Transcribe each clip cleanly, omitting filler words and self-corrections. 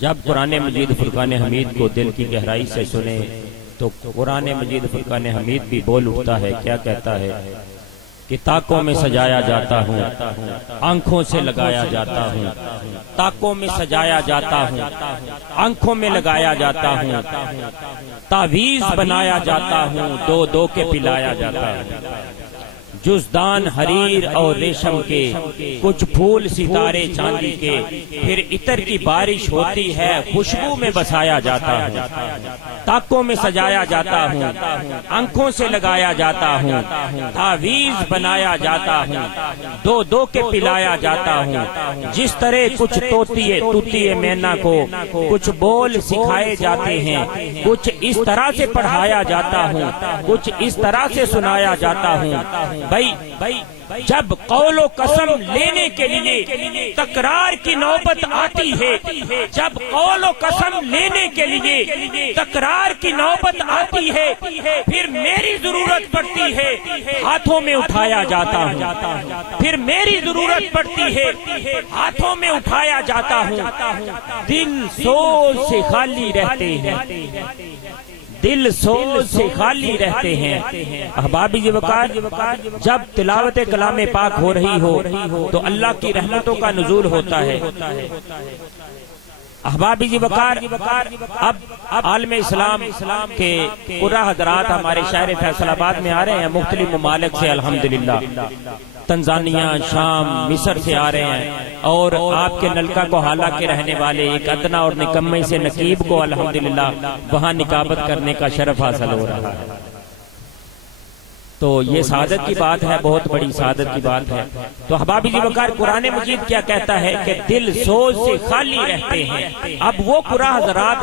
जब कुरान मजीद फुरकान हमीद को दिल की गहराई से सुने तो कुरान मजीद फुरकान हमीद भी बोल उठता है। क्या कहता है कि ताकों में सजाया जाता हूँ, आंखों से लगाया जाता हूँ, ताकों में सजाया जाता हूँ, आंखों में लगाया जाता हूँ, तावीज बनाया जाता हूँ, दो दो के पिलाया जाता है। जुज़दान हरीर और रेशम के, कुछ फूल सितारे चांदी के, फिर इतर की बारिश होती है, खुशबू में बसाया जाता है। ताकों में सजाया जाता हूँ, आंखों से लगाया जाता हूँ, तावीज बनाया जाता हूँ, दो दो के पिलाया जाता हूँ। जिस तरह कुछ तूतिए मैना को कुछ बोल सिखाए जाते हैं, कुछ इस तरह से पढ़ाया जाता हूँ, कुछ इस तरह से सुनाया जाता हूँ। भाई जब कौलो कसम लेने के लिए तकरार की नौबत आती है, जब कौलो कसम लेने के लिए तकरार की नौबत आती है, फिर मेरी जरूरत पड़ती है, हाथों में उठाया जाता हूँ। फिर मेरी जरूरत पड़ती है, हाथों में उठाया जाता हूँ। दिल सोच से खाली रहते हैं, दिल सोच से खाली रहते हैं। अहबाबी जी वकार, जब तिलावत कलाम पाक हो रही हो तो अल्लाह की रहमतों का नुज़ूल होता है। अहबाबी जी वकार, अब आलम इस्लाम के कुरा हजरात हमारे शहर फैसलाबाद में आ रहे हैं, मुख्तलिफ ममालिक से अल्हम्दुलिल्लाह, तंजानिया, शाम, मिस्र से आ रहे हैं, और आपके नलका को हाला के रहने वाले एक अदना और निकम्मे से नकीब को अल्हम्दुलिल्लाह वहाँ निकाबत करने का शरफ हासिल हो रहा है। तो ये सादत की बात है, बहुत बड़ी सादत की बात है। तो अहबाबी जी वकार, कुरान मजीद क्या कहता है कि दिल सोच से खाली रहते हैं। अब वो कुरा हजरात,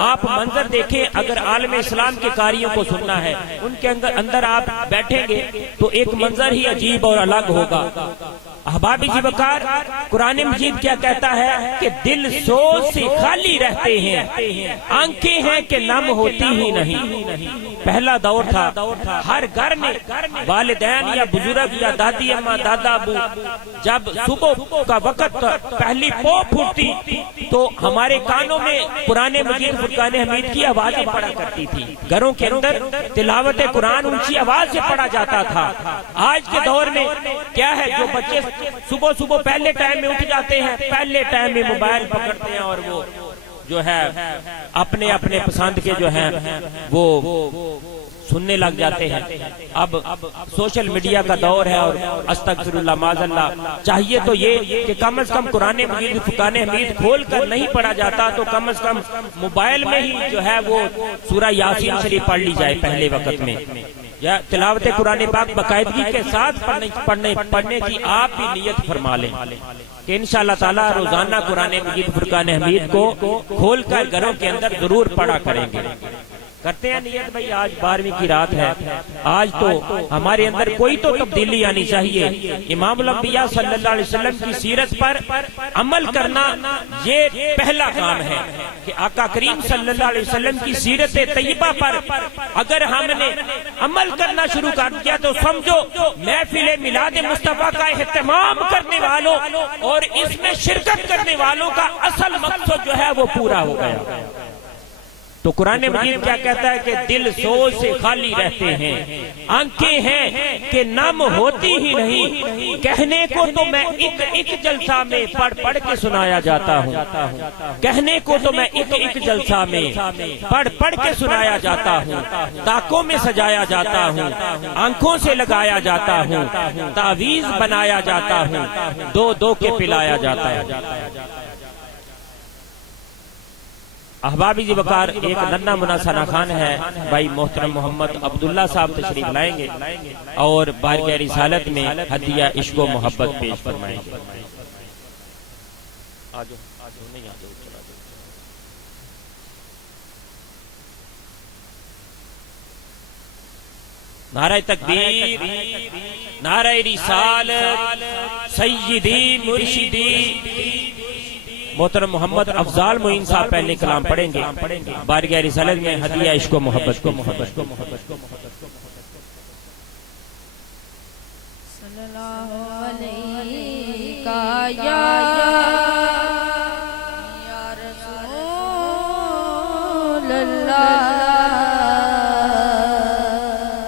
आप मंजर देखें, अगर आलम इस्लाम के कारियों को सुनना है, उनके अंदर आप बैठेंगे तो एक मंजर ही अजीब और अलग होगा। अहबाबी जी वकार, कुरान मजीद क्या कहता है कि दिल सोच से खाली रहते हैं, आंखें हैं कि नम होती ही नहीं। पहला दौर था, हर घर में वालिदैन या बुजुर्ग या दादी अम्मा, दादा अबू, जब सुबह का वक्त पहली पौ फूटती तो हमारे कानों में कुरान मजीद फुरकान हमीद की आवाजें पड़ा करती थी। घरों के अंदर तिलावत कुरान ऊंची आवाज से पढ़ा जाता था। आज के दौर में क्या है, जो बच्चे सुबह सुबह पहले टाइम में उठ जाते हैं, पहले टाइम में मोबाइल पकड़ते हैं और वो जो है अपने अपने पसंद के जो है वो सुनने लग जाते हैं। अब सोशल मीडिया का दौर है और अस्तगफिरुल्लाह माज़अल्लाह, चाहिए तो ये कि कम से कम कुरान मजीद फुरकान हमीद खोल कर नहीं पढ़ा जाता तो कम से कम मोबाइल में ही जो है वो सूरह यासीन शरीफ पढ़ ली जाए पहले वक्त में, या तिलावत कुरान पाक बाकायदगी के साथ पढ़ने की आप भी नियत फरमा लें कि इंशाअल्लाह ताला रोजाना कुरान मजीद फुरकान हमीद को खोलकर घरों के अंदर जरूर पढ़ा करेंगे। करते हैं नियत भाई, आज 12वीं की रात है, आज तो हमारे अंदर कोई तो तब्दीली आनी चाहिए। इमामुल अंबिया सल्लल्लाहु अलैहि वसल्लम की सीरत पर अमल करना ये पहला काम है कि आका करीम सल्लल्लाहु अलैहि वसल्लम की सीरत तैयबा पर अगर हमने अमल करना शुरू कर दिया तो समझो महफिल मिलाद मुस्तफा का एहतमाम करने वालों और इसमें शिरकत करने वालों का असल मकसद जो है वो पूरा हो गया। तो कुरान मजीद क्या कहता है कि दिल सोच से खाली रहते हैं, आंखें हैं कि नम होती ही नहीं। कहने को तो मैं एक जलसा में पढ़ के सुनाया जाता हूँ, कहने को तो मैं एक जलसा में पढ़ के सुनाया जाता हूँ, ताकों में सजाया जाता हूँ, आंखों से लगाया जाता हूँ, तावीज बनाया जाता हूँ, दो दो के पिलाया जाता है। अहबाबी जी वकार, एक नन्ना मुन्ना सना खान है भाई मोहतरम मोहम्मद अब्दुल्ला साहब तशरीफ लाएंगे और बारगाह रिसालत में हदिया इश्क व मोहब्बत पेश फरमाएंगे। नारे तकबीर, नारे रिसालत, सय्यदी मुर्शिदी। मोहतरम मोहम्मद अफजाल मोइन साहब पहले कलाम पढ़ेंगे बारगाह रिसालत में हदिया इश्क व मोहब्बत को। सल्लल्लाहु अलैहि या रसूल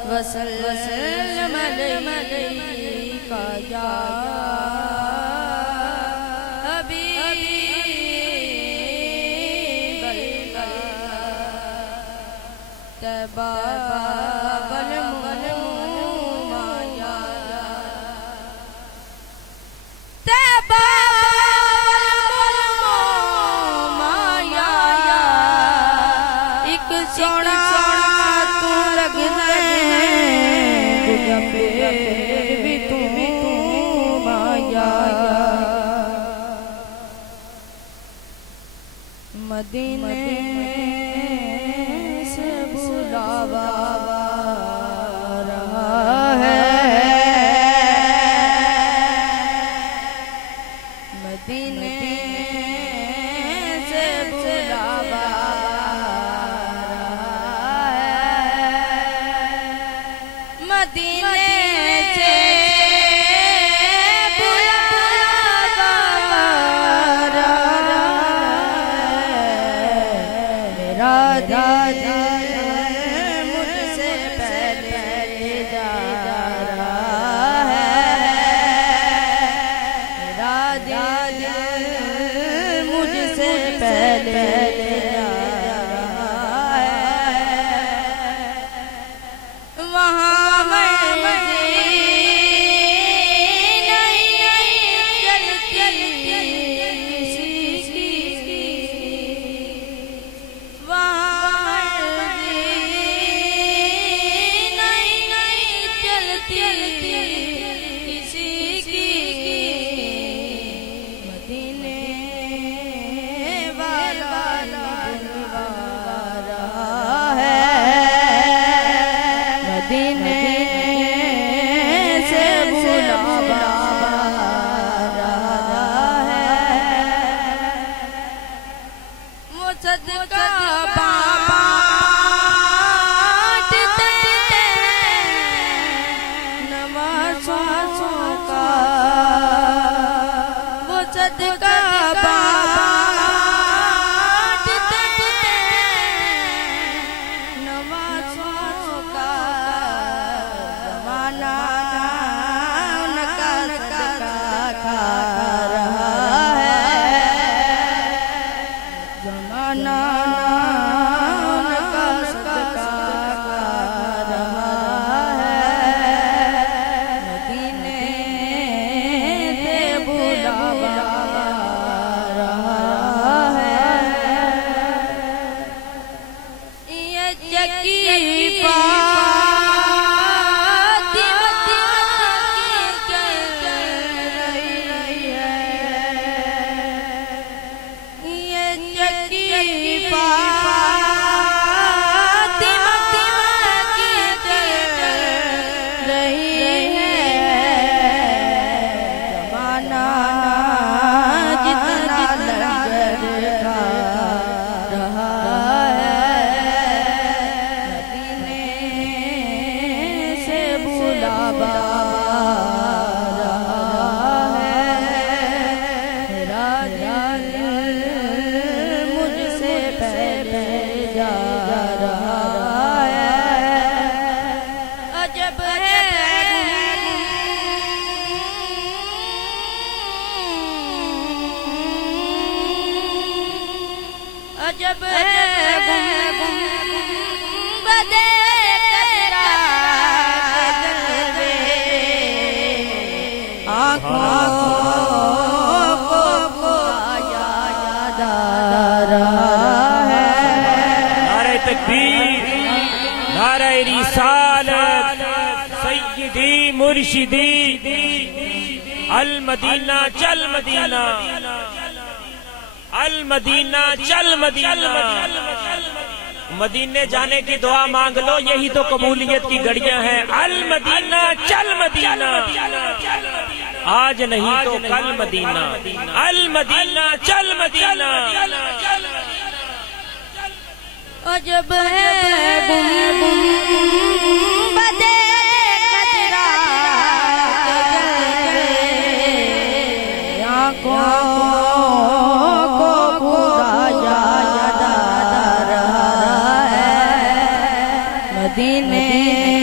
वसल्लम अलैका या हबीब तैबा मदीने से बुलावा रहा है, मदीने से बुलावा रहा है, मदीने से मुझसे पहले जा रहा है, मुझसे पहले जा रहा है, वहाँ अजब है गुंबदे तेरा के जलवे, आँखों को खुदा याद आ रहा है। नारे तकबीर, नारे रिसालत, सय्यदी मुर्शिदी, अल मदीना चल मदीना, अल मदीना चल मदीना। मदीने जाने की दुआ मांग लो, यही तो कबूलियत की घड़ियां हैं। अल मदीना चल मदीना, आज नहीं तो कल मदीना। अल मदीना चल मदीना। अजब है गुंबदे तेरा के जलवे, आँखों मदीने